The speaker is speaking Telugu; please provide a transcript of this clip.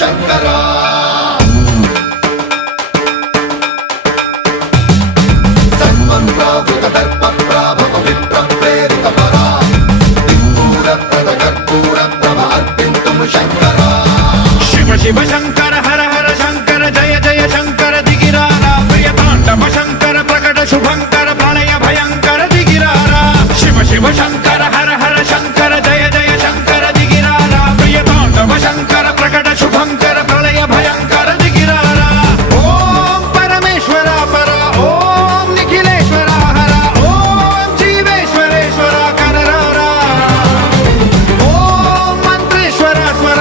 శంకరా సర్వం ప్రావృత దర్ప ప్రాభవ విప్ర ప్రేరిత పరా దిక్పూర ప్రద కర్పూర ప్రభ అర్పింతుము శంకరా శివ శివ శంకర